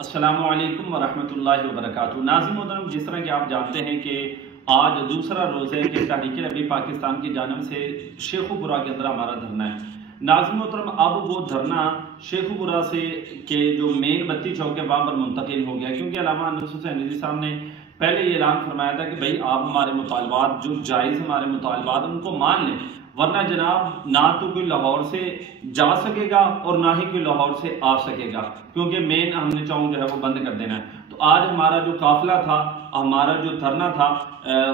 अस्सलामु अलैकुम वरहमतुल्लाहि वबरकातुहू। नाज़रीन मोहतरम, जिस तरह कि आप जानते हैं कि आज दूसरा रोज़ है कि तहरीक-ए-लबी पाकिस्तान की जानिब से शेखुपुरा के अंदर हमारा धरना है। नाज़रीन मोहतरम, अब वो धरना शेखुपुरा से के जो मेन बत्ती चौक है वहाँ पर मुंतकिल हो गया, क्योंकि अल्लामा अनस हुसैन रिज़वी साहब ने पहले ये ऐलान फरमाया था कि भाई आप हमारे मुतालबात जो जायज़ हमारे मुतालबात उनको मान लें, वरना जनाब ना तो कोई लाहौर से जा सकेगा और ना ही कोई लाहौर से आ सकेगा, क्योंकि मेन हमने चौक जो है वो बंद कर देना है। तो आज हमारा जो काफिला था, हमारा जो धरना था,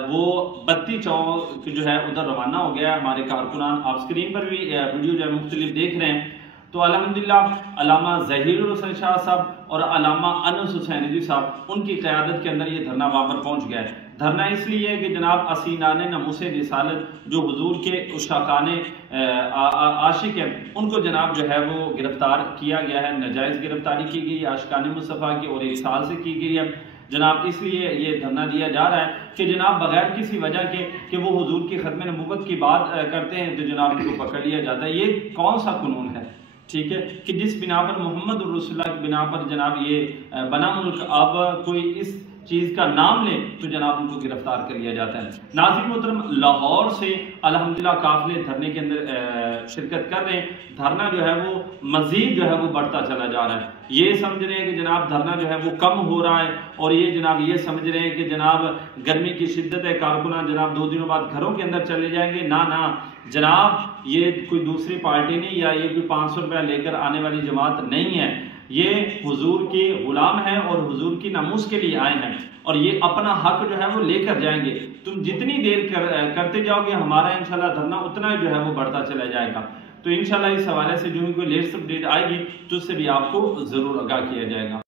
वो बत्ती चौक जो है उधर रवाना हो गया है। हमारे कारकुनान आप स्क्रीन पर भी वीडियो जो है मुख्तलिफ देख रहे हैं। तो अल्हम्दुलिल्लाह अल्लामा ज़हीरुल हसन शाह साहब और अल्लामा अनस हुसैन रिज़वी साहब उनकी क़यादत के अंदर ये धरना वहाँ पर पहुँच गया है। धरना इसलिए है कि जनाब असीनाने नमूसे रिसालत जो हुजूर के उशाकाने आशिक हैं, उनको जनाब जो है वो गिरफ्तार किया गया है। नाजायज़ गिरफ्तारी की गई आशिकाने मुस्तफ़ा की और 1 साल से की गई है जनाब। इसलिए ये धरना दिया जा रहा है कि जनाब बगैर किसी वजह के कि वो हुजूर की खत्म नबूवत की बात करते हैं तो जनाब उनको पकड़ लिया जाता है। ये कौन सा कानून है, ठीक है, कि जिस बिना पर मोहम्मद रसूलुल्लाह की बिना पर जनाब ये बना मुल्क अब कोई इस चीज का नाम ले तो जनाब उनको गिरफ्तार कर लिया जाता है। नाज़रीन मोहतरम, लाहौर से अल्हम्दुलिल्लाह काफिले धरने के अंदर शिरकत कर रहे हैं। धरना जो है वो मजीद जो है वो बढ़ता चला जा रहा है। ये समझ रहे हैं कि जनाब धरना जो है वो कम हो रहा है, और ये जनाब ये समझ रहे हैं कि जनाब गर्मी की शिद्दत है, कारकुनान जनाब 2 दिनों बाद घरों के अंदर चले जाएंगे। ना ना जनाब, ये कोई दूसरी पार्टी नहीं, या ये कोई 500 रुपया लेकर आने वाली जमात नहीं है। ये हुजूर के गुलाम हैं और हुजूर की नमूस के लिए आए हैं, और ये अपना हक जो है वो लेकर जाएंगे। तुम जितनी देर करते जाओगे हमारा इंशाल्लाह धरना उतना जो है वो बढ़ता चला जाएगा। तो इंशाल्लाह इस हवाले से जो भी कोई लेटेस्ट अपडेट आएगी तो उससे भी आपको जरूर आगाह किया जाएगा।